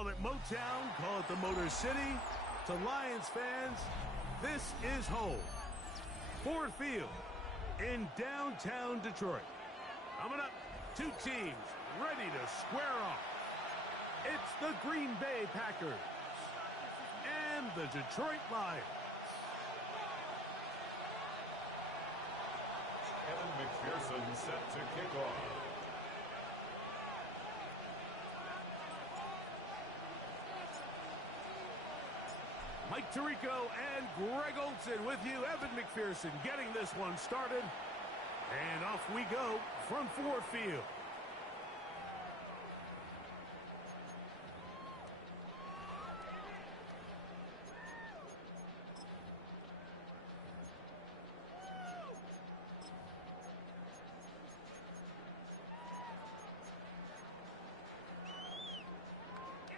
Call it Motown, call it the Motor City. To Lions fans, this is home. Ford Field in downtown Detroit. Coming up, two teams ready to square off. It's the Green Bay Packers and the Detroit Lions. Evan McPherson set to kick off. Mike Tirico and Greg Olson with you. Evan McPherson getting this one started. And off we go from Ford Field.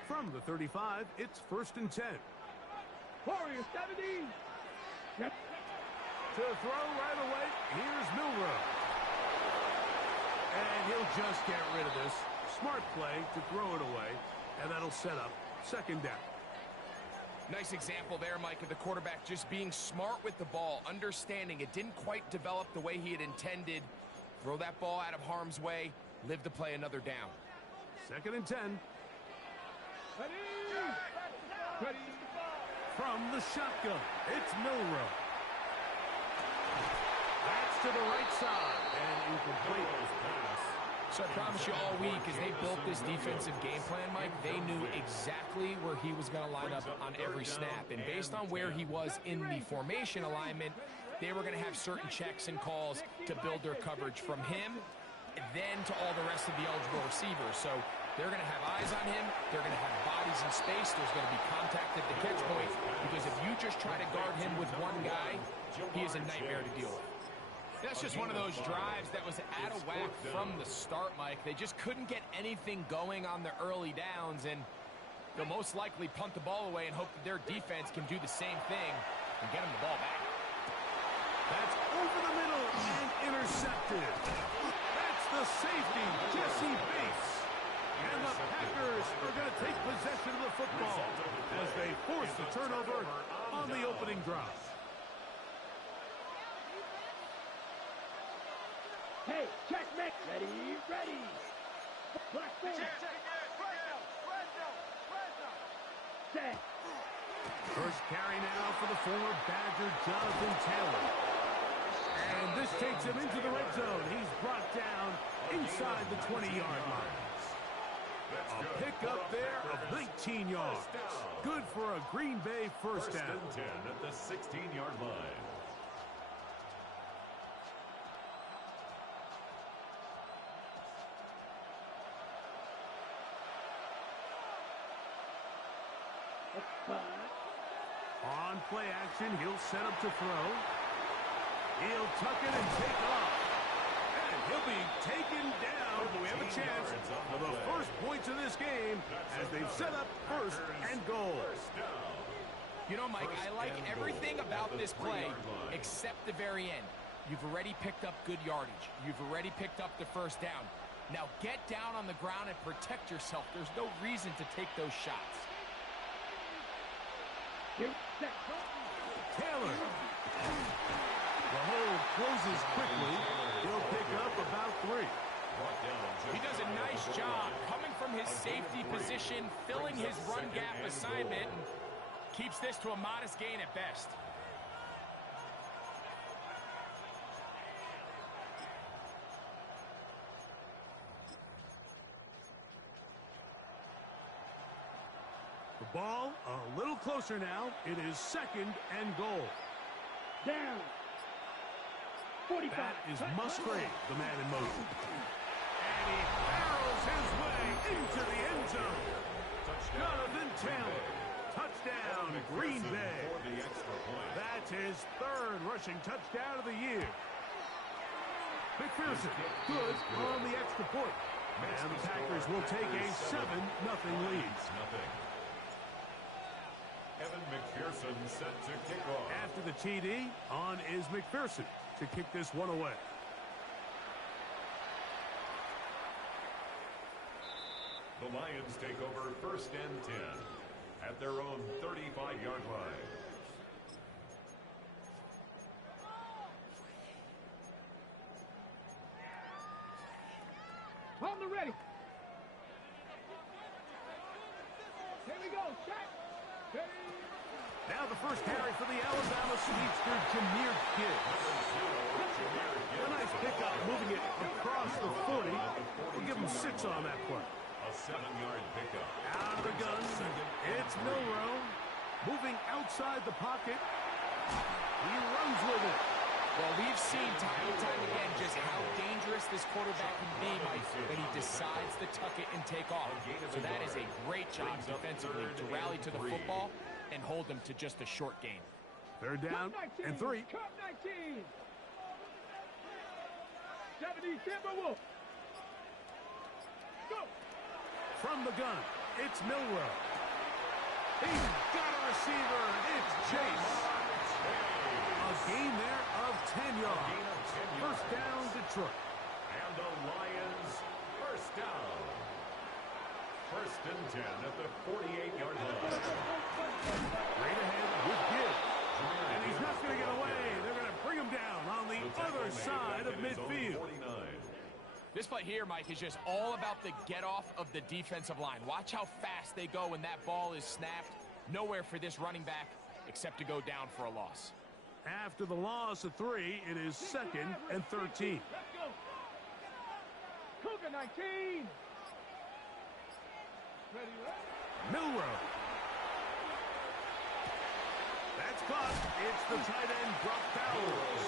From the 35, it's 1st and 10. Warriors 70. Yep. To throw right away, here's Milroe. And he'll just get rid of this. Smart play to throw it away, and that'll set up 2nd down. Nice example there, Mike, of the quarterback just being smart with the ball, understanding it didn't quite develop the way he had intended. Throw that ball out of harm's way, live to play another down. 2nd and 10. Ready. Ready. From the shotgun, it's Milroe. That's to the right side, and incomplete pass. So I promise you all week, as they built this defensive game plan, Mike, they knew exactly where he was going to line up on every snap. And based on where he was in the formation alignment, they were going to have certain checks and calls to build their coverage from him, then to all the rest of the eligible receivers. So they're going to have eyes on him. They're going to have bodies in space. There's going to be contact at the catch point, because if you just try to guard him with one guy, he is a nightmare to deal with. That's just one of those drives that was out of whack from the start, Mike. They just couldn't get anything going on the early downs, and they'll most likely punt the ball away and hope that their defense can do the same thing and get them the ball back. That's over the middle and intercepted. That's the safety, Jesse Bates. And the Packers are going to take possession of the football as they force the turnover on the opening drive. Hey, checkmate. Ready, ready. Black four. Set. First carry now for the former Badger, Jonathan Taylor. And this takes him into the red zone. He's brought down inside the 20-yard line. A pickup there of 19 yards. Good for a Green Bay first down. 10 at the 16-yard line. On play action, he'll set up to throw. He'll tuck it and take off. And he'll be taken down. We have a chance for the first points of this game as they've set up 1st and goal. You know, Mike, I like everything about this play except the very end. You've already picked up good yardage. You've already picked up the first down. Now get down on the ground and protect yourself. There's no reason to take those shots. Taylor. The hole closes quickly. He'll pick up about 3. He does a nice job coming from his safety position, filling his run gap assignment, and keeps this to a modest gain at best. The ball a little closer now. It is 2nd and goal. Down. 45. That is Musgrave, the man in motion. And he barrels his way into the end zone. Jonathan Taylor. Touchdown, Green Bay. That's his 3rd rushing touchdown of the year. McPherson, good on the extra point. And the Packers will take a 7-0 lead. Evan McPherson set to kick off. After the TD, on is McPherson to kick this one away. The Lions take over 1st and 10 at their own 35-yard line. On the ready. Here we go. Check. Now the first carry for the Alabama speedster, Jahmyr Gibbs. A nice pickup, moving it across the 40. We'll give him 6 on that play. A 7-yard pickup. Out of the gun. It's Milroe. Moving outside the pocket. He runs with it. Well, we've seen time and time again just how dangerous this quarterback can be, Mike, when he decides to tuck it and take off. So that is a great job defensively to rally to the football and hold them to just a short gain. 3rd down and 3. Cup 19. 70 Timberwolves. Go. From the gun, it's Milroe. He's got a receiver. It's Chase. A gain there of 10 yards. 1st down, Detroit. And the Lions 1st down. 1st and 10 at the 48-yard line. Right ahead with Gibbs. And he's not going to get away. They're going to bring him down on the other side of midfield. This play here, Mike, is just all about the get-off of the defensive line. Watch how fast they go when that ball is snapped. Nowhere for this running back except to go down for a loss. After the loss of 3, it is 2nd and 13. Let's go. Cougar 19. Ready, Milroe. That's caught. It's the tight end, Brock Bowers.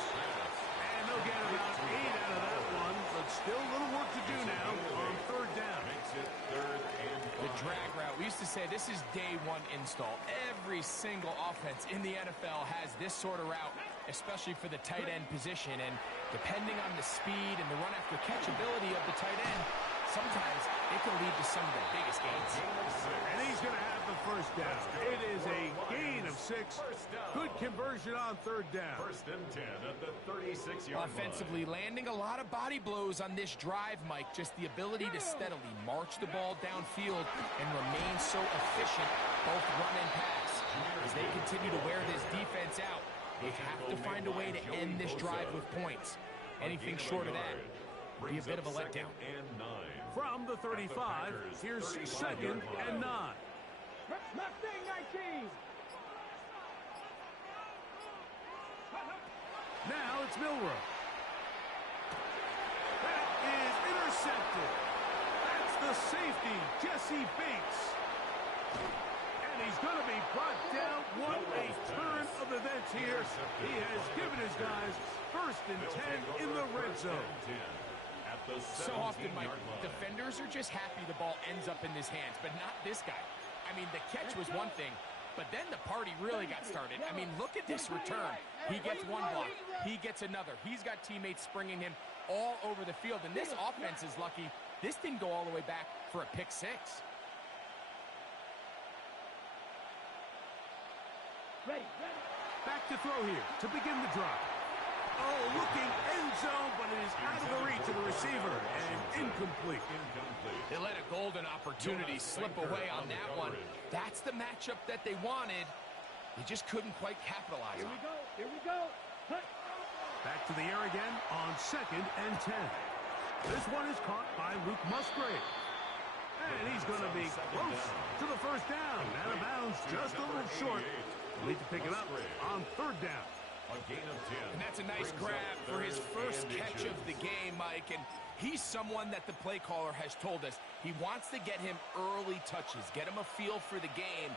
And they'll get about 8 out of that one, but still a little work to do now on 3rd down. Makes it 3rd and 5. The drag route, we used to say this is day 1 install. Every single offense in the NFL has this sort of route, especially for the tight end position. And depending on the speed and the run after catch ability of the tight end, sometimes it can lead to some of the biggest gains. And he's going to have the 1st down. It is a gain of 6. Good conversion on 3rd down. 1st and 10 at the 36-yard line. Offensively, landing a lot of body blows on this drive, Mike. Just the ability to steadily march the ball downfield and remain so efficient, both run and pass. As they continue to wear this defense out, they have to find a way to end this drive with points. Anything short of that would be a bit of a letdown. From the 35, here's 2nd and 9. Mustang 19. Now it's Milroe. That is intercepted. That's the safety, Jesse Bates. And he's going to be brought down. What a turn of events here. He has given his guys 1st and 10 in the red zone. So often, Mike, defenders are just happy the ball ends up in his hands, but not this guy. I mean, the catch was one thing, but then the party really got started. I mean, look at this return. He gets one block. He gets another. He's got teammates springing him all over the field, and this offense is lucky. This didn't go all the way back for a pick 6. Ready. Back to throw here to begin the drive. Oh, looking end zone, but it is out of the reach of the receiver and incomplete. They let a golden opportunity slip away on that one. That's the matchup that they wanted. They just couldn't quite capitalize on it. Here we go. Back to the air again on 2nd and 10. This one is caught by Luke Musgrave. And he's going to be close to the 1st down. Out of bounds, just a little short. Need to pick it up on 3rd down. A gain of 10. And that's a nice grab for his first catch of the game, Mike. And he's someone that the play caller has told us he wants to get him early touches, get him a feel for the game.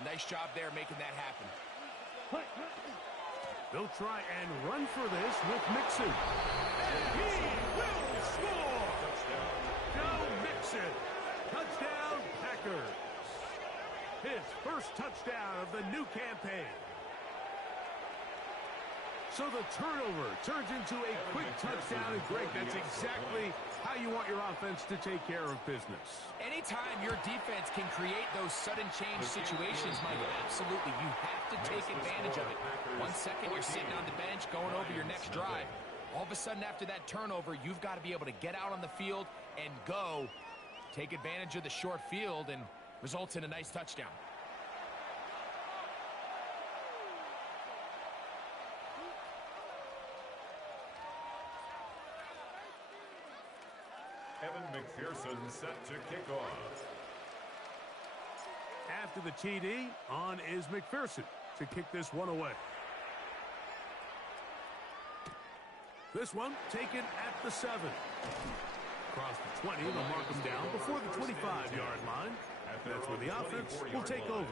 A nice job there making that happen. They'll try and run for this with Mixon. And he will score! Joe Mixon. Touchdown, Packers. His first touchdown of the new campaign. So the turnover turns into a quick touchdown, and Greg, that's exactly how you want your offense to take care of business. Anytime your defense can create those sudden change situations, Mike, absolutely, you have to take advantage of it. 1 second, you're sitting on the bench, going over your next drive. All of a sudden, after that turnover, you've got to be able to get out on the field and go take advantage of the short field and results in a nice touchdown. Evan McPherson set to kick off. After the TD, on is McPherson to kick this one away. This one taken at the 7. Across the 20, they'll mark him down before the 25-yard line. That's where the offense will take over.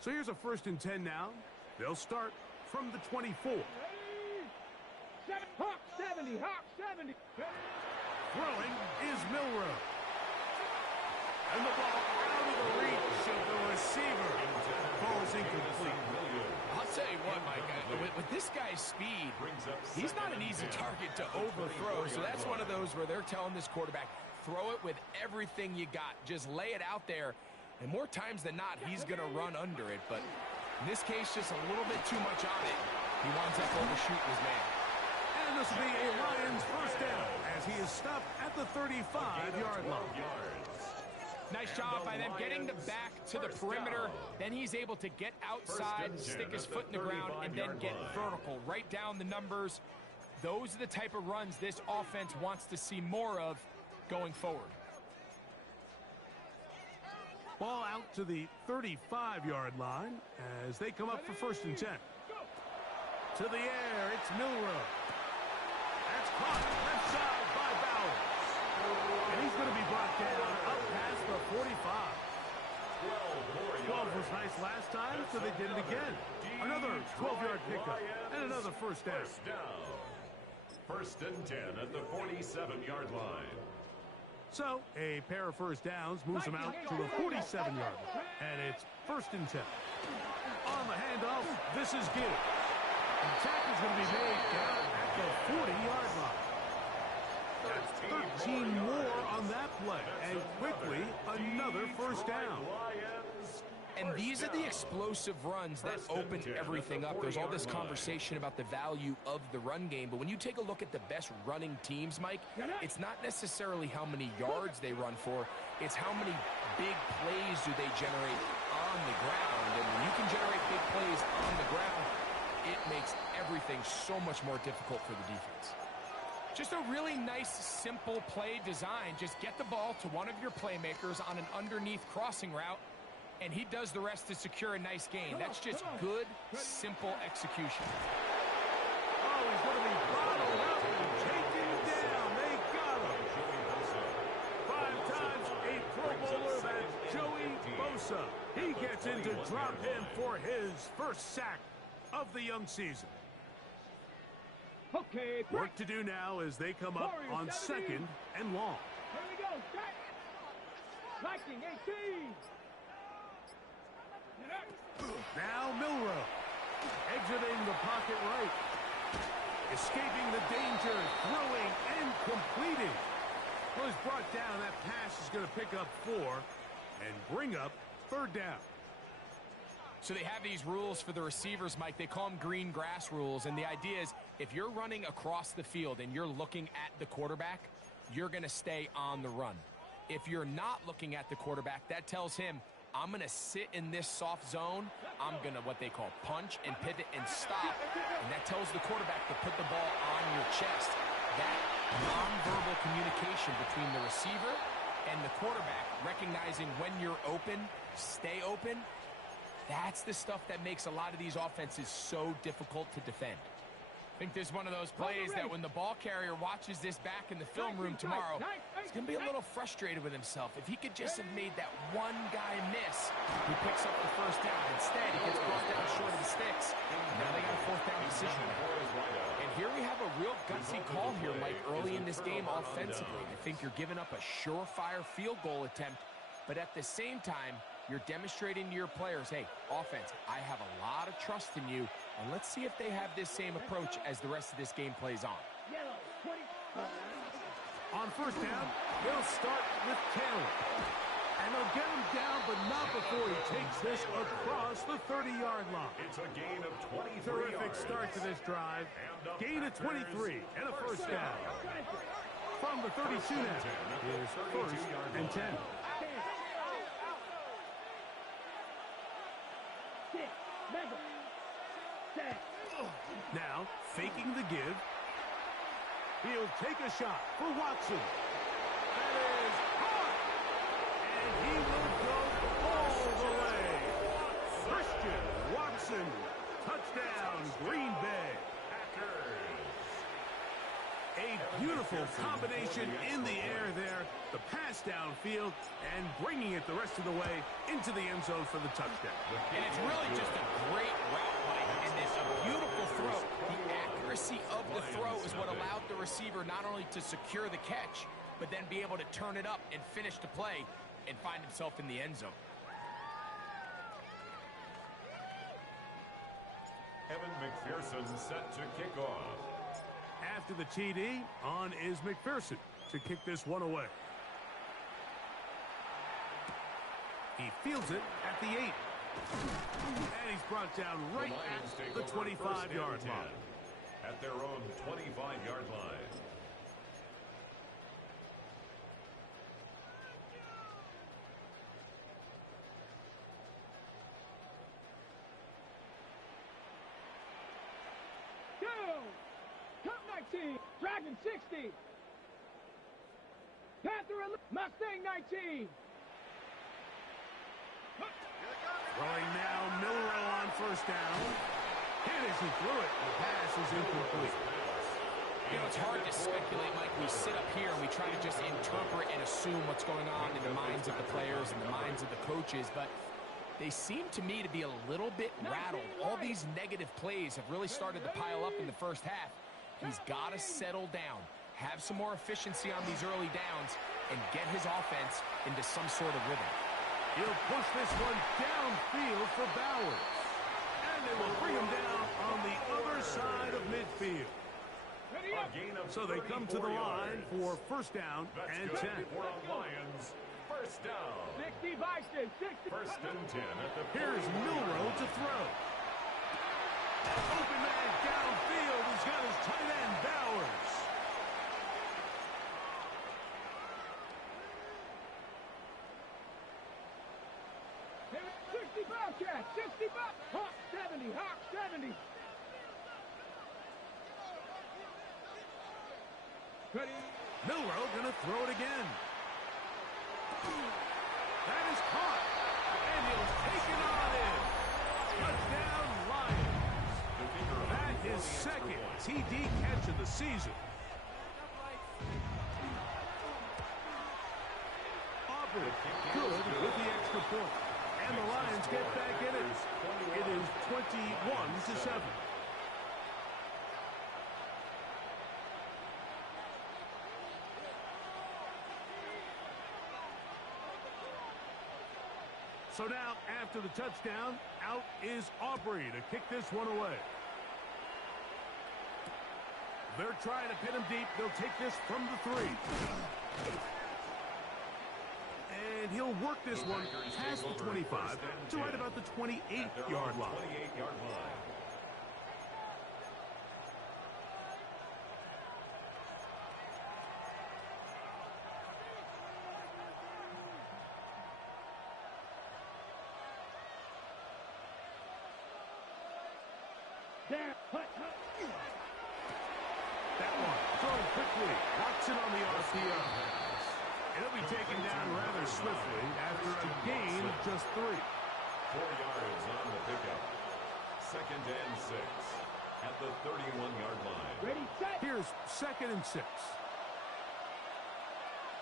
So here's a 1st and 10 now. They'll start from the 24. Hawk 70, Hawk 70. Throwing is Milroe. And the ball out of the reach of the receiver. Ball's incomplete. I'll tell you what, Mike, with this guy's speed, he's not an easy target to overthrow. So that's one of those where they're telling this quarterback, throw it with everything you got. Just lay it out there. And more times than not, he's going to run under it. But in this case, just a little bit too much on it. He winds up overshooting his man. And this will be a Lions 1st down as he is stopped at the 35-yard line. Nice job by them getting the back to the perimeter. Then he's able to get outside, stick his foot in the ground, and then get vertical. Right down the numbers. Those are the type of runs this offense wants to see more of going forward. Ball out to the 35-yard line as they come up for 1st and 10. To the air, it's Milroe. That's caught left side by Bowers. And he's going to be brought down up past the 45. 12 was nice last time, so they did it again. Another 12-yard pickup and another 1st down. 1st and 10 at the 47-yard line. So, a pair of 1st downs moves them out to the 47-yard line. And it's 1st and 10. On the handoff, this is Gill. The tackle's going to be made down at the 40-yard line. That's 13 more on that play. And quickly, another 1st down. And these are the explosive runs that open everything up. There's all this conversation about the value of the run game, but when you take a look at the best running teams, Mike, it's not necessarily how many yards they run for, it's how many big plays do they generate on the ground. And when you can generate big plays on the ground, it makes everything so much more difficult for the defense. Just a really nice, simple play design. Just get the ball to one of your playmakers on an underneath crossing route, and he does the rest to secure a nice gain. That's just good, simple execution. Oh, he's going to be bottled up and taken down. They got him. 5 times a Pro Bowler, that's Joey Bosa. He gets in to drop him for his 1st sack of the young season. Okay, Work to do now as they come up on 2nd and long. Here we go, set. Viking 18. Now Milroe, exiting the pocket right, escaping the danger, throwing and completing. Well, he's brought down. That pass is going to pick up 4 and bring up 3rd down. So they have these rules for the receivers, Mike. They call them green grass rules, and the idea is if you're running across the field and you're looking at the quarterback, you're going to stay on the run. If you're not looking at the quarterback, that tells him, I'm going to sit in this soft zone. I'm going to what they call punch and pivot and stop. And that tells the quarterback to put the ball on your chest. That nonverbal communication between the receiver and the quarterback, recognizing when you're open, stay open, that's the stuff that makes a lot of these offenses so difficult to defend. I think this is one of those plays that when the ball carrier watches this back in the film room tomorrow, he's going to be a little frustrated with himself. If he could just have made that one guy miss, he picks up the 1st down. Instead, he gets brought down short of the sticks. Now they got a 4th down decision. And here we have a real gutsy call here, Mike, early in this game offensively. I think you're giving up a surefire field goal attempt, but at the same time, you're demonstrating to your players, hey, offense, I have a lot of trust in you, and let's see if they have this same approach as the rest of this game plays on. On 1st down, they'll start with Taylor. And they'll get him down, but not before he takes this across the 30-yard line. It's a gain of 23 Terrific yards. start to this drive. Gain of 23 and a first down. From the 32 now. Here's first and 10. Now, faking the give. He'll take a shot for Watson. That is hot. And he will go all the way. Christian Watson. Touchdown, Green Bay. A beautiful combination in the air there. The pass downfield and bringing it the rest of the way into the end zone for the touchdown. And it's really just a great route, Mike, and it's a beautiful throw. The accuracy of the throw is what allowed the receiver not only to secure the catch, but then be able to turn it up and finish the play and find himself in the end zone. Evan McPherson set to kick off. After the TD, on is McPherson to kick this one away. He fields it at the 8. And he's brought down right at the 25-yard line. At their own 25-yard line. Dragon 60. Panther Mustang 19. Throwing now, Milroe on first down. And as he threw it, the pass is incomplete. You know, it's hard to speculate, Mike. We sit up here and we try to just interpret and assume what's going on in the minds of the players and the minds of the coaches, but they seem to me to be a little bit rattled. All these negative plays have really started to pile up in the first half. He's got to settle down, have some more efficiency on these early downs, and get his offense into some sort of rhythm. He'll push this one downfield for Bowers. And they will bring him down on the other side of midfield. So they come to the line for first down and 10. Lions, first down. 60 Bison, 60. First and 10 at the Here's Milroe to throw. Open man downfield. He's got his tight end, Bowers. Bobcat, 60 Bob. Hawk 70, Hawk 70. Ready? Milroe gonna throw it again. That is caught. And he'll take it on in. Touchdown, Lions. That is second TD catch of the season. Aubrey good with the extra point. And the Lions get back in it. It is 21-7. So now, after the touchdown, out is Aubrey to kick this one away. They're trying to pin him deep. They'll take this from the 3. And he'll work this one past the 25 to right about the 28-yard line. 28-yard line. That one thrown quickly. Watson on the RPO. It'll be taken down rather swiftly after a gain of just 3. 4 yards on the pickup. Second and 6 at the 31-yard line. Ready, set. Here's second and 6.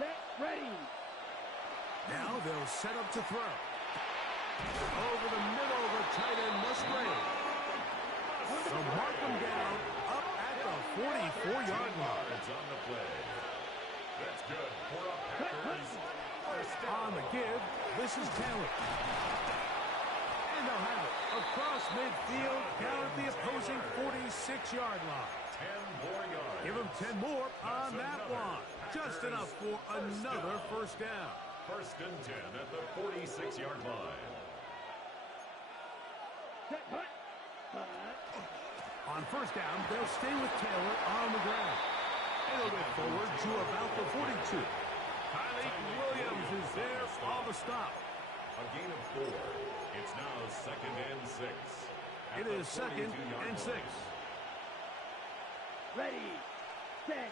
Set, ready. Now they'll set up to throw. Over the middle, the tight end Musgrave. They'll mark him down up at the 44-yard line. Yards on the play. That's good for a Packers first down. On the give, this is Taylor. And they'll have it across midfield down at the opposing 46-yard line. 10 more yards. Give him 10 more on that one. Just enough for another first down. First and 10 at the 46-yard line. On first down, they'll stay with Taylor on the ground. And they'll get forward to about the 42. Kylie Williams is there on the stop. A gain of 4. It's now second and 6. It is second and 6. Ready, set.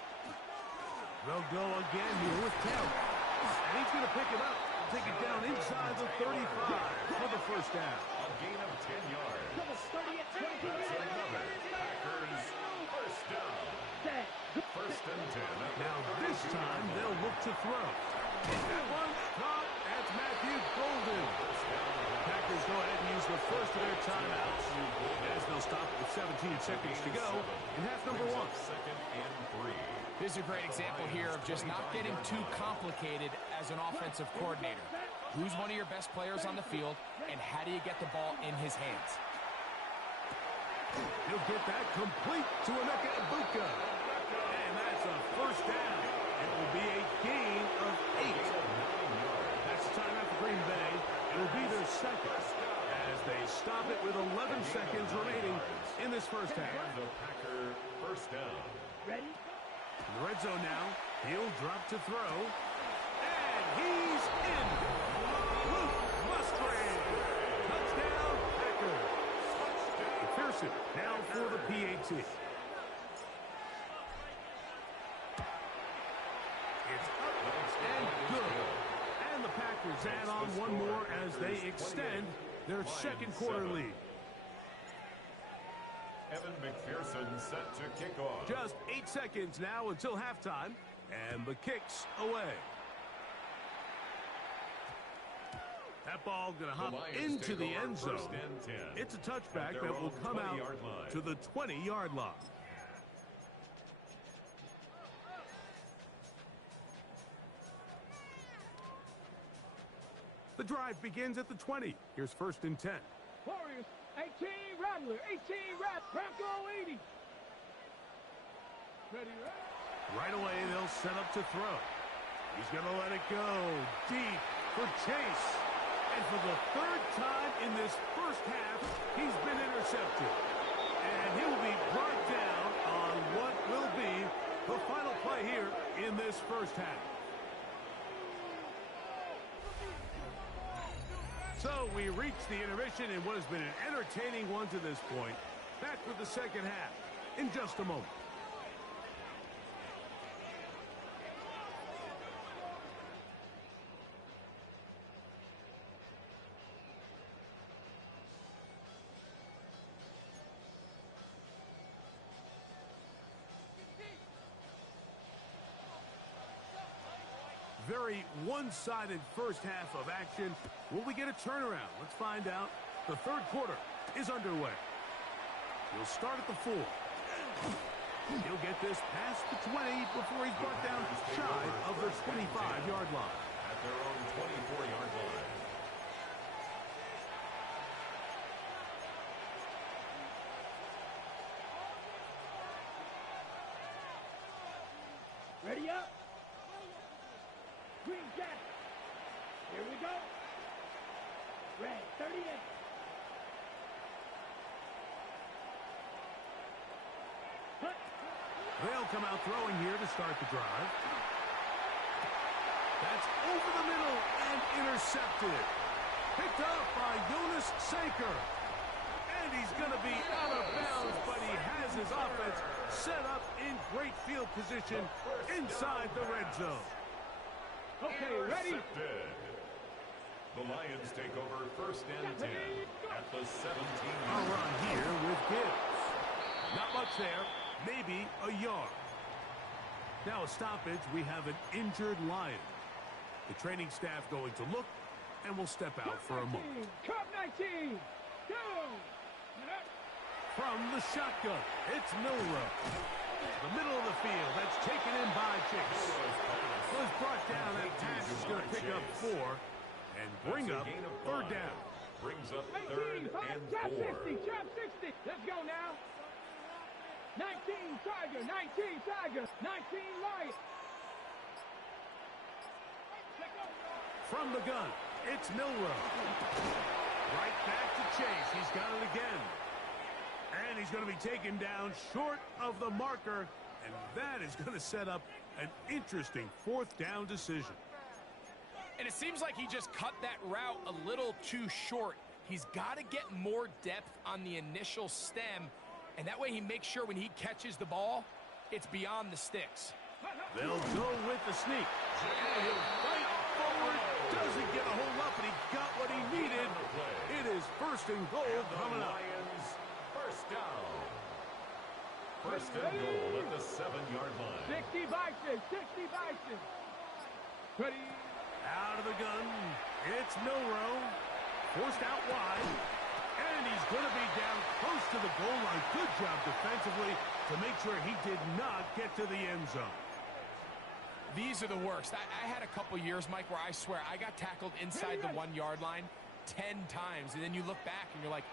They'll go again here with Taylor. And he's going to pick it up and take it down inside the 35 for the first down. A gain of 10 yards. Double 30 at 20. That's another Packers first down. Set. First and 10. Now this time they'll look to throw. Is that one? Caught. That's Matthew Golden. Packers go ahead and use the first of their timeouts as they'll stop with 17 seconds to go in half number 1. Second and 3. This is a great example here of just not getting too complicated as an offensive coordinator. Who's one of your best players on the field, and how do you get the ball in his hands? He'll get that complete to Emeka Egbuka. And that's a first down. It will be a gain of 8. That's the timeout for Green Bay. It will be their second as they stop it with 11 seconds remaining in this first half. The Packer first down. Ready? In the red zone now, he'll drop to throw. And he's in. Luke Musgrave. Touchdown, Packers. McPherson now for the PAT. It's up and good. And the Packers add on one more as they extend their second quarter lead. Evan McPherson set to kick off. Just 8 seconds now until halftime, and the kick's away. That ball going to hop into the end zone. It's a touchback that will come out to the 20-yard line. The drive begins at the 20. Here's first and 10. Warriors, 18 Rattler, 18 Rat, Bronco 80. Ready, Right away, they'll set up to throw. He's going to let it go deep for Chase. And for the third time in this first half, he's been intercepted. And he will be brought down on what will be the final play here in this first half. So we reach the intermission in what has been an entertaining one to this point. Back with the second half in just a moment. Very one-sided first half of action. Will we get a turnaround? Let's find out. The third quarter is underway. He'll start at the 4. He'll get this past the 20 before he's brought down shy of the 25-yard line. At their own 24-yard line. Ready up. Green Jack. Here we go. Red 38. Hut. They'll come out throwing here to start the drive. That's over the middle and intercepted. Picked up by Jonas Sanker. And he's going to be out of bounds, but he has his offense set up in great field position inside the red zone. Okay, ready? The Lions take over first and 10 at the 17. A run here with Gibbs. Not much there, maybe a yard. Now a stoppage, we have an injured Lion. The training staff going to look and will step out for a moment. Cup 19. Go. From the shotgun, it's Milrow. The middle of the field, that's taken in by Chase. Was brought down, that pass is going to pick up 4 and bring up third down. Brings up third 18, and 4. Trap 60, Trap 60. Let's go now. 19 Tiger, 19 Tiger, 19 Lion. from the gun. It's Milroe. Right back to Chase. He's got it again. And he's going to be taken down short of the marker. And that is going to set up an interesting fourth down decision. And it seems like he just cut that route a little too short. He's got to get more depth on the initial stem, and that way he makes sure when he catches the ball, it's beyond the sticks. They'll go with the sneak. And he'll fight forward. Doesn't get a whole lot, but he got what he needed. It is first and goal coming up. Lions, first down. First and goal at the 7-yard line. 60 Bison, 60 Bison. Ready. Out of the gun, it's Milroe. Forced out wide. And he's going to be down close to the goal line. Good job defensively to make sure he did not get to the end zone. These are the worst. I had a couple years, Mike, where I swear I got tackled inside the 1-yard line 10 times. And then you look back and you're like,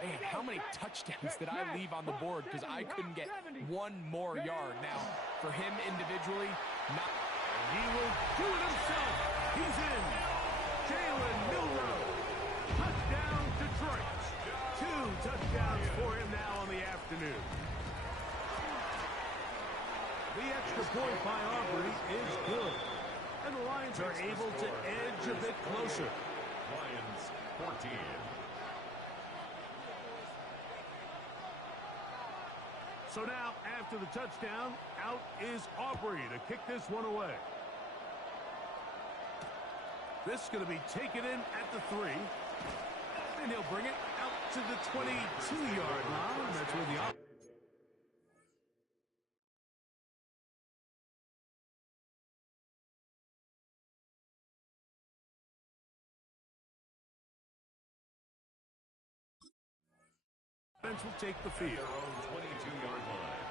man, how many touchdowns did I leave on the board because I couldn't get one more yard? Now, for him individually, not. He will do it himself. He's in. Jalen Milroe. Touchdown, Detroit. 2 touchdowns for him now on the afternoon. The extra point by Aubrey is good. And the Lions are able to edge a bit closer. Lions 14. So now, after the touchdown, out is Aubrey to kick this one away. This is going to be taken in at the 3. And he'll bring it out to the 22-yard line. That's where the offense will take the field. Their own 22-yard line.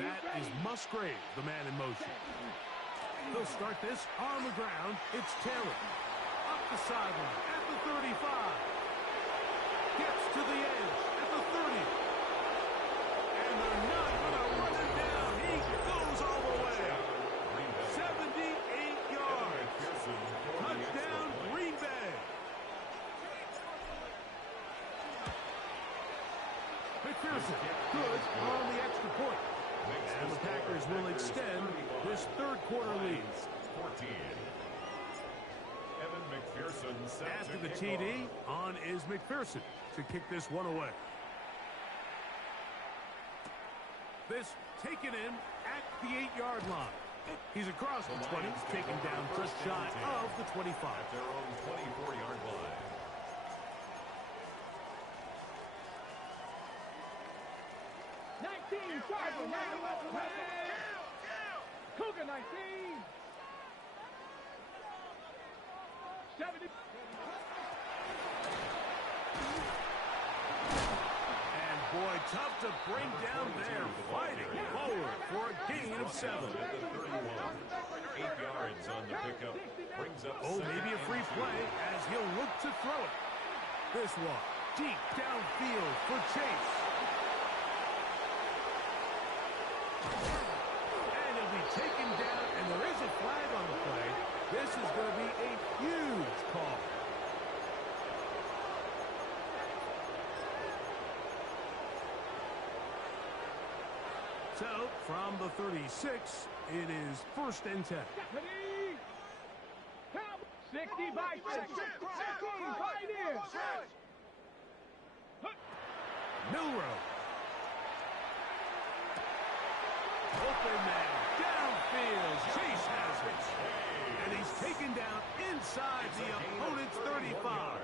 That is Musgrave, the man in motion. They'll start this on the ground. It's Taylor. Up the sideline at the 35. Gets to the edge at the 30. And they're not going to run him down. He goes all the way. 78 yards. Touchdown, Green Bay. McPherson, good on the extra point. And the Packers will extend this third-quarter lead. 14. Evan McPherson set After to the kick TD, off. on is McPherson to kick this one away. This taken in at the 8-yard line. He's across the 20, taken down just shy of the 25. At their own 24-yard line. Cougar 19. 70. And boy, tough to bring down there. Fighting forward for a gain of 7. At the 31. 8 yards on the pickup. Brings up Oh, second maybe a free and 2. play as he'll look to throw it. This one, deep downfield for Chase. And he'll be taken down, and there is a flag on the play. This is going to be a huge call. So, from the 36, it is first and 10. Ready. Count. 60 by 6. 16 right here. Milroe. Open man. Downfield. Chase has it. And he's taken down inside the opponent's 35.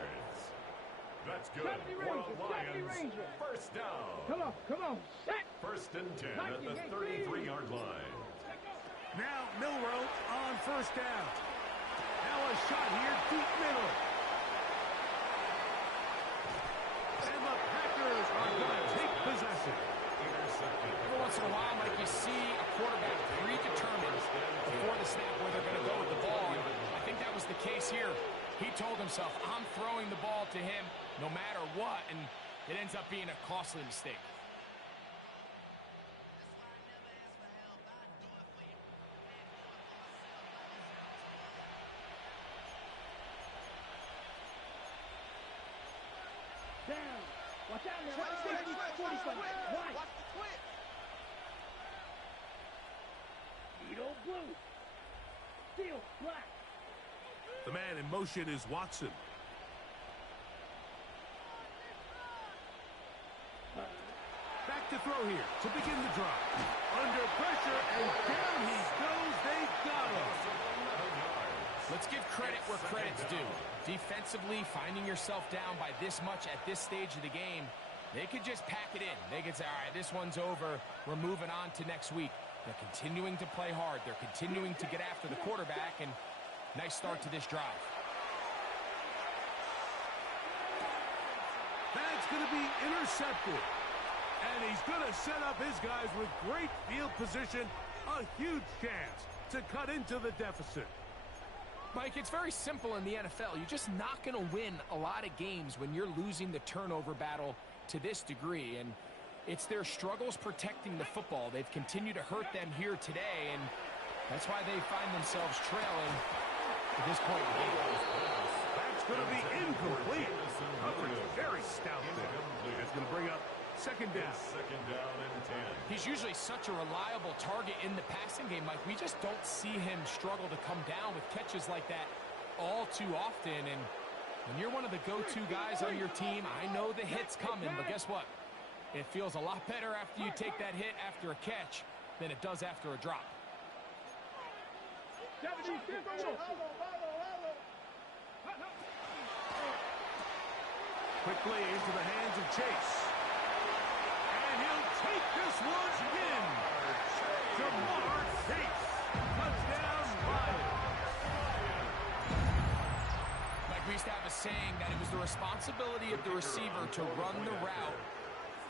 That's good. 70 For Ranger, the 70 Lions. Ranger. First down. Come on. Set. First and 10 at the 33-yard line. Now Milroe on first down. Now a shot here, deep middle. And the Packers are going to take possession. Every once in a while, Mike, you see a quarterback predetermined before the snap where they're going to go with the ball. And I think that was the case here. He told himself, I'm throwing the ball to him no matter what, and it ends up being a costly mistake. Down. Watch out now. Watch the 45. Watch the twist. Needle blue. Steel black. The man in motion is Watson. Back to throw here to begin the drive. Under pressure, and down he goes. They got him. Let's give credit where credit's due. Defensively, finding yourself down by this much at this stage of the game, they could just pack it in. They could say, all right, this one's over. We're moving on to next week. They're continuing to play hard. They're continuing to get after the quarterback, and nice start to this drive. That's going to be intercepted. And he's going to set up his guys with great field position. A huge chance to cut into the deficit. Mike, it's very simple in the NFL. You're just not going to win a lot of games when you're losing the turnover battle to this degree. And it's their struggles protecting the football. They've continued to hurt them here today, and that's why they find themselves trailing at this point in the game. That's going to be incomplete. Coverage very stout there. That's going to bring up second down. Second down and 10. He's usually such a reliable target in the passing game, Mike. We just don't see him struggle to come down with catches like that all too often. And when you're one of the go-to guys on your team, I know the hit's coming, but guess what? It feels a lot better after you take that hit after a catch than it does after a drop. Quickly into the hands of Chase. And he'll take this one in. Jamar Chase. Touchdown, Lions. Like we used to have a saying that it was the responsibility of the receiver to run the route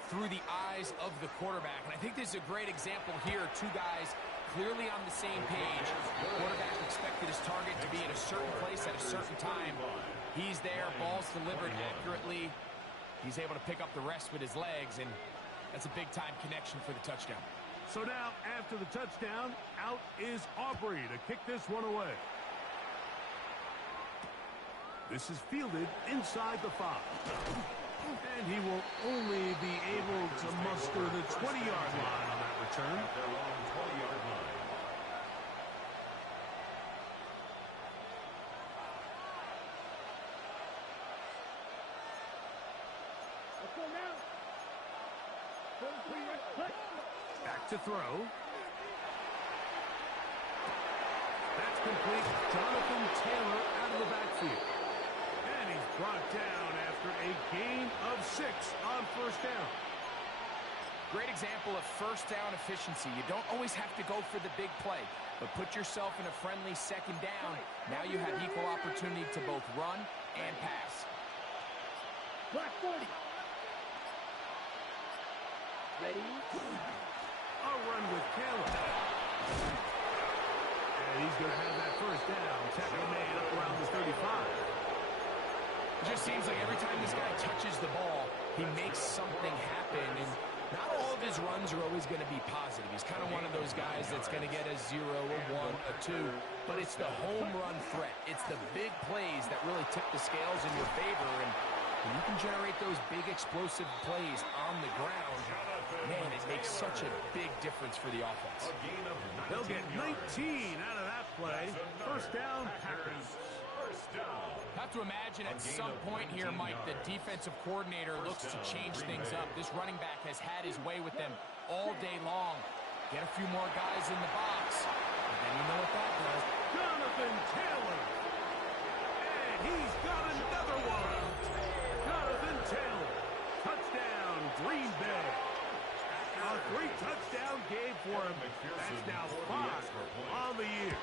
through the eyes of the quarterback. And I think this is a great example here. Two guys clearly on the same page. The quarterback expected his target to be in a certain place at a certain time. He's there, ball's delivered accurately. He's able to pick up the rest with his legs, and that's a big-time connection for the touchdown. So now, after the touchdown, out is Aubrey to kick this one away. This is fielded inside the 5. And he will only be able to muster the 20-yard line on that return. At their own 20-yard line. Let's go now. Back to throw. That's complete. Jonathan Taylor out of the backfield. And he's brought down after a gain of 6 on first down. Great example of first down efficiency. You don't always have to go for the big play, but put yourself in a friendly second down. Now you have equal opportunity to both run and pass. Black 40. Ready? A run with Taylor. And he's going to have that first down. Tackle made up around the 35. It just seems like every time this guy touches the ball, he makes something happen. And not all of his runs are always going to be positive. He's kind of one of those guys that's going to get a 0, a 1, a 2. But it's the home run threat. It's the big plays that really tip the scales in your favor. And when you can generate those big explosive plays on the ground, man, it makes such a big difference for the offense. They'll get 19 out of that play. First down, Packers. First down. Have to imagine at some point here, Mike, the defensive coordinator looks to change things up. This running back has had his way with them all day long. Get a few more guys in the box, and then you know what that does. Jonathan Taylor. And he's got another one. Jonathan Taylor. Touchdown, Green Bay. A 3-touchdown game for him. That's now 5 on the year.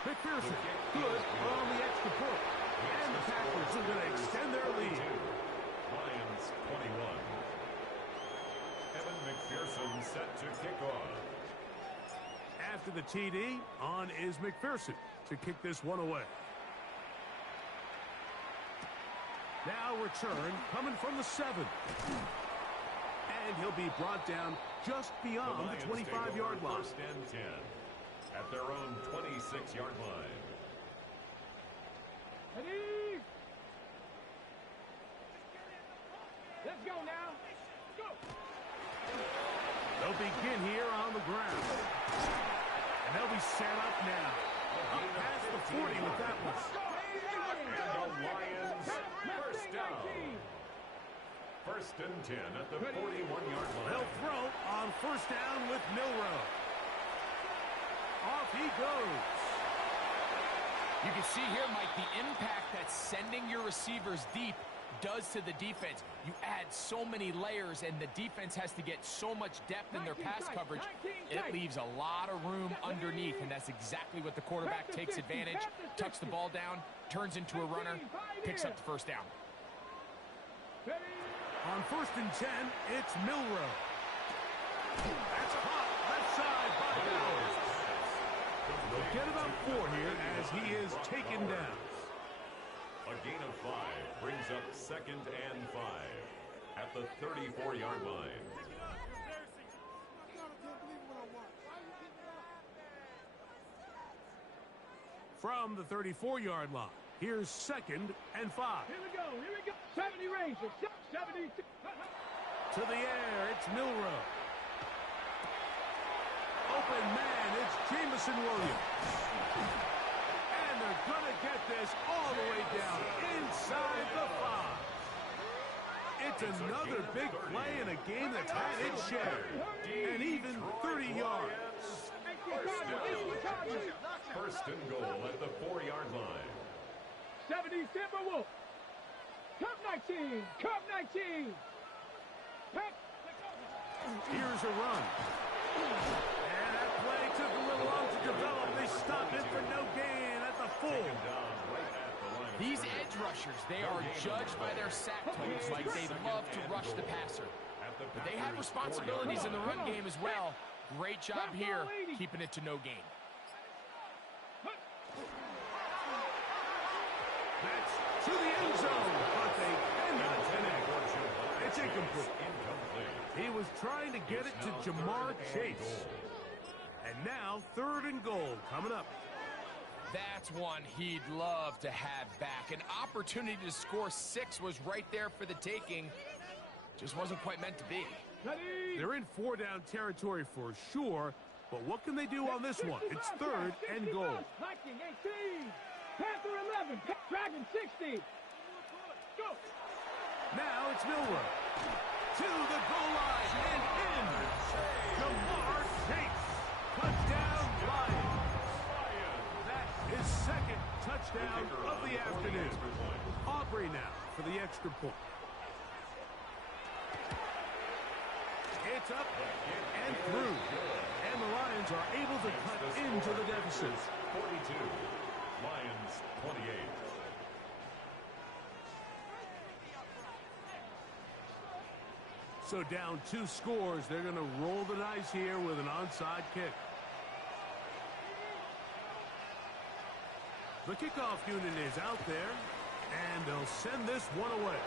McPherson, good on the extra point. And the Packers are going to extend their lead. Lions 21. Evan McPherson set to kick off. After the TD, on is McPherson to kick this one away. Now return coming from the 7. And he'll be brought down just beyond the 25-yard line. First and 10 at their own 26-yard line. Ready? Let's go now. Go. They'll begin here on the ground. And they'll be set up now. Up past the 40 with that one. And the Lions first down. First and 10 at the 41-yard line. They'll throw on first down with Milroe. Off he goes. You can see here, Mike, the impact that sending your receivers deep does to the defense. You add so many layers, and the defense has to get so much depth in their pass coverage. It leaves a lot of room underneath, and that's exactly what the quarterback takes advantage. Tucks the ball down, turns into a runner, picks up the first down. On first and 10, it's Milroe. That's caught left side by Bowers. They'll get about 4 here as he is taken down. A gain of 5 brings up second and 5 at the 34-yard line. From the 34-yard line, here's second and 5. Here we go. 70 Rangers. 70. To the air, it's Milroe. Open man, it's Jameson Williams. And they're going to get this all the way down inside the 5. It's another big play in a game that's had its share. And even 30 yards. First and goal at the 4-yard line. 70 Timberwolves. Cup 19. Cup 19. Here's a run. And that play took a little long to develop. They stopped it for no gain at the full. These edge rushers, they are judged by their sack totals. Like they love to rush the passer. But they have responsibilities in the run game as well. Great job here, keeping it to no gain. That's to the end zone, but they cannot connect. It's incomplete. He was trying to get it to Jamar Chase. And now 3rd and goal coming up. That's one he'd love to have back. An opportunity to score 6 was right there for the taking. Just wasn't quite meant to be. They're in 4-down territory for sure, but what can they do on this one? It's 3rd and goal. Viking 18. Panther 11. Dragon 60. Go. Now it's Milroe. To the goal line and in. Jamar Chase. Touchdown Lions. That is second touchdown of the afternoon. Aubrey now for the extra point. It's up and through. And the Lions are able to cut into the deficit. 42. Lions 28. So down 2 scores, they're going to roll the dice here with an onside kick. The kickoff unit is out there, and they'll send this one away.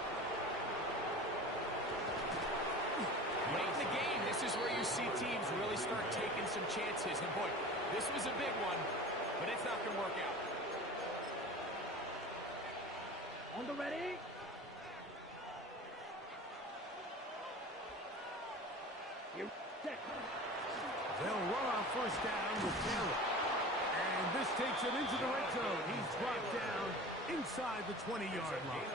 Late in the game, this is where you see teams really start taking some chances. And boy, this was a big one, but it's not going to work out. On the ready. They'll run on first down with Taylor. And this takes it into the red zone. He's dropped down inside the 20-yard line.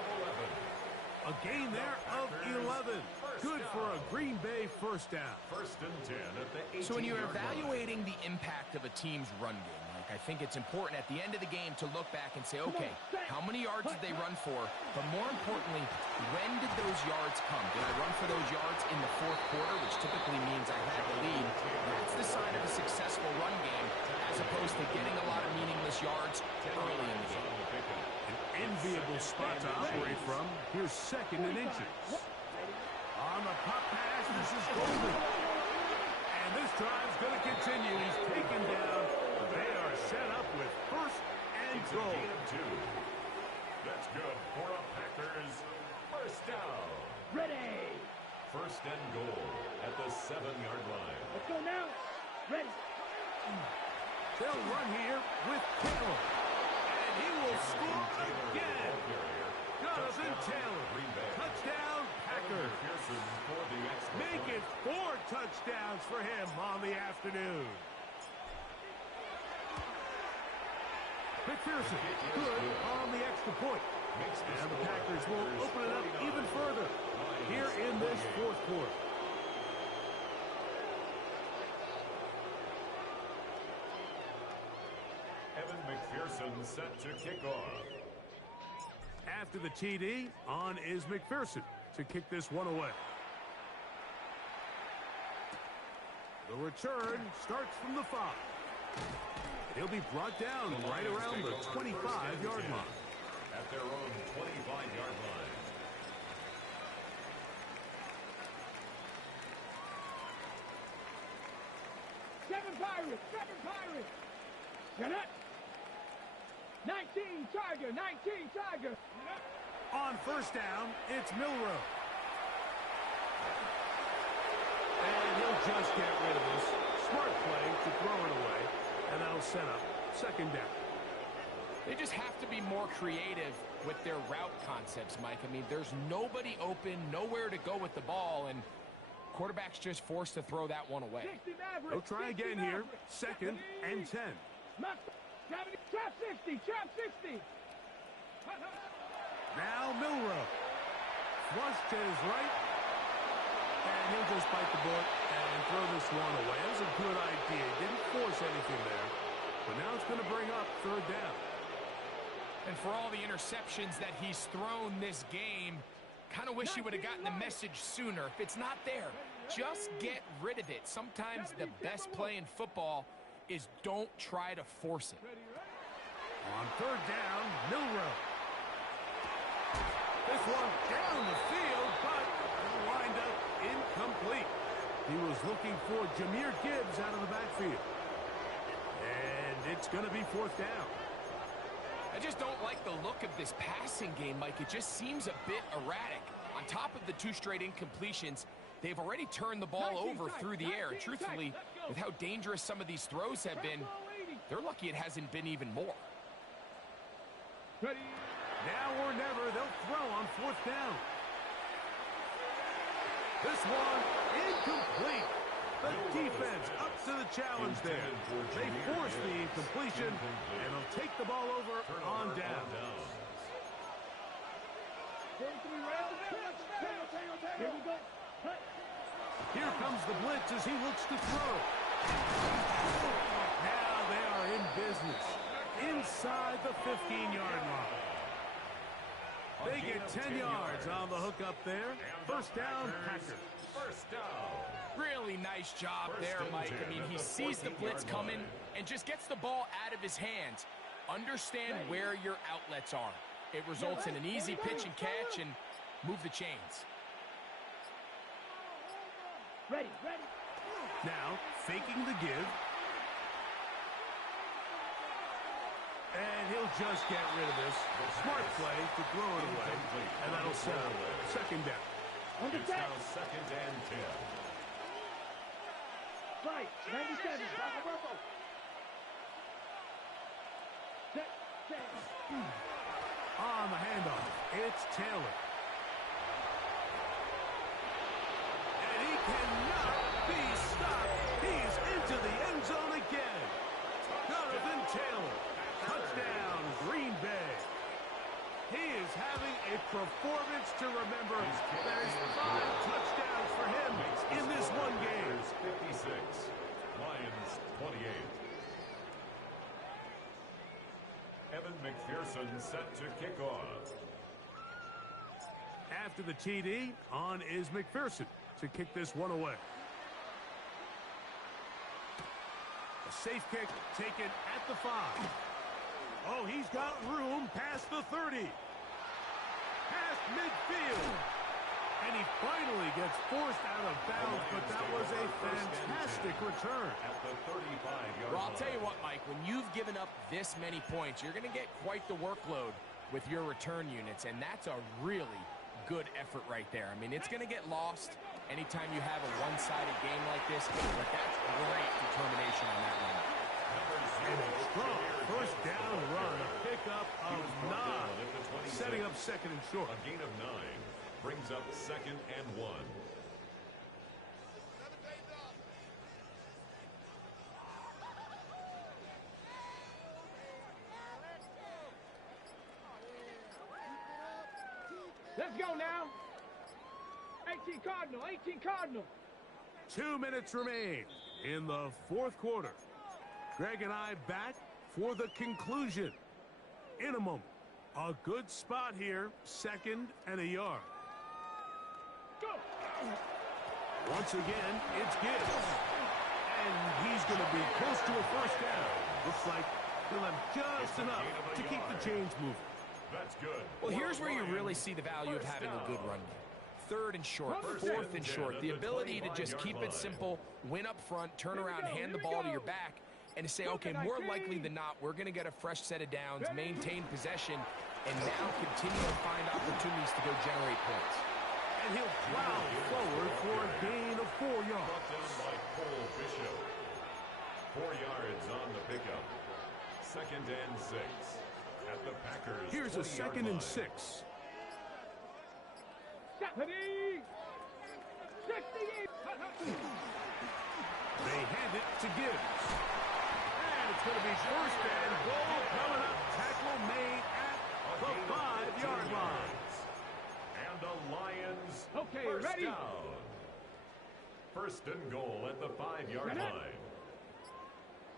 A gain there of 11. Good for a Green Bay first down. First and 10 at the 18-yard line. So when you're evaluating the impact of a team's run game, I think it's important at the end of the game to look back and say, okay, how many yards did they run for? But more importantly, when did those yards come? Did I run for those yards in the 4th quarter, which typically means I had the lead? That's the sign of a successful run game, as opposed to getting a lot of meaningless yards early in the game. An enviable spot to operate from. Here's 2nd and inches. On the pop pass, this is Golden. And this drive's going to continue. He's taken down. They are set up with first and goal. Gain of 2. That's good for a Packers first down. Ready. First and goal at the 7-yard line. Let's go now. Ready. They'll run here with Taylor. And he will score again. Jonathan Taylor. Touchdown, Packers. Make it 4 touchdowns for him on the afternoon. McPherson, good on the extra point. And the Packers will open it up even further here in this fourth quarter. Evan McPherson set to kick off. After the TD, on is McPherson to kick this one away. The return starts from the 5. He'll be brought down right around the 25-yard line. At their own 25-yard line. Seven Pirates. Get it. 19 Tiger. On first down, it's Milroe. And he'll just get rid of this. Smart play to throw it away. And that'll set up second down. They just have to be more creative with their route concepts, Mike. I mean, there's nobody open, nowhere to go with the ball, and quarterback's just forced to throw that one away. They'll try again here. Second and 10. Trap 60. Now Milroe. Flush to his right. And he'll just bite the bullet and throw this one away. That was a good idea. Didn't force anything there. But now it's going to bring up third down. And for all the interceptions that he's thrown this game, kind of wish he would have gotten the message sooner. If it's not there, just get rid of it. Sometimes the best play in football is don't try to force it. On third down, Milroe. This one down the field, but it'll wind up incomplete. He was looking for Jahmyr Gibbs out of the backfield. And it's going to be fourth down. I just don't like the look of this passing game, Mike. It just seems a bit erratic. On top of the 2 straight incompletions, they've already turned the ball over through the air. And truthfully, with how dangerous some of these throws have been, they're lucky it hasn't been even more. Ready. Now or never, they'll throw on fourth down. This one incomplete. The defense up to the challenge there. They force the incompletion, and they'll take the ball over on down. Here comes the blitz as he looks to throw. Now they are in business. Inside the 15-yard line. They get 10 yards on the hook up there. First down, Packers. First down. Really nice job there, Mike. I mean, he sees the blitz coming and just gets the ball out of his hands. Understand where your outlets are. It results in an easy pitch and catch and move the chains. Ready. Now, faking the give. And he'll just get rid of this. Smart play to throw it away. And that'll set up second down. It's now second and 10. Right, 97. Bravo. Set. On the handoff, it's Taylor. And he cannot be stopped. He's into the end zone again. Jonathan Taylor. Touchdown, Green Bay. He is having a performance to remember. There's 5 touchdowns for him in this one game. 56, Lions 28. Evan McPherson set to kick off. After the TD, on is McPherson to kick this one away. A safe kick taken at the 5. Oh, he's got room past the 30. Past midfield. And he finally gets forced out of bounds, but that was a fantastic return. At the 35-yard Well, I'll tell you line. what, Mike, when you've given up this many points, you're going to get quite the workload with your return units, and that's a really good effort right there. I mean, it's going to get lost anytime you have a one-sided game like this, but that's great determination on that run. And a strong first down run, a pickup of 9, setting up second and short. A gain of 9 brings up 2nd and 1. Let's go now. 18 Cardinal, 18 Cardinal. 2 minutes remain in the fourth quarter. Greg and I back for the conclusion in a moment. A good spot here, 2nd and a yard. Go. Once again, it's Gibbs. And he's going to be close to a first down. Looks like he'll have just enough to keep the chains moving. That's good. Well, here's where you really see the value of having a good run game. 3rd and short, 4th and short. The ability to just keep it simple, win up front, turn around, hand the ball to your back, and to say, okay, more likely than not, we're going to get a fresh set of downs, maintain possession, and now continue to find opportunities to go generate points. And he'll plow forward for a gain of 4 Brought yards. down by Cole Bishop. 4 yards on the pickup. 2nd and 6. At the Packers. Here's a 20-yard 2nd and line. 6. 70. 68. They hand it to Gibbs. And it's going to be first and goal coming up. Tackle made at the 5-yard line. And the Lions Okay, first ready? down. 1st and goal at the 5-yard Get it. line.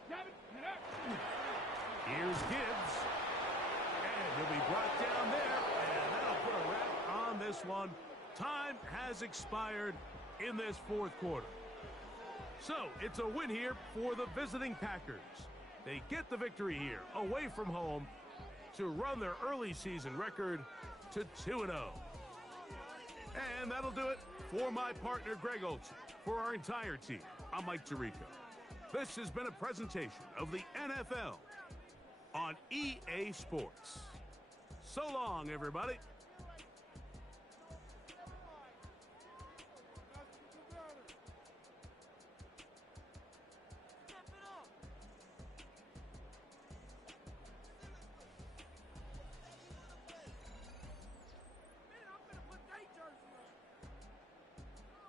7. Get up. Here's Gibbs. And he'll be brought down there. And that'll put a wrap on this one. Time has expired in this fourth quarter. So it's a win here for the visiting Packers. They get the victory here away from home to run their early season record to 2-0. And that'll do it for my partner Greg Olson. For our entire team, I'm Mike Tirico. This has been a presentation of the NFL on EA Sports. So long, everybody.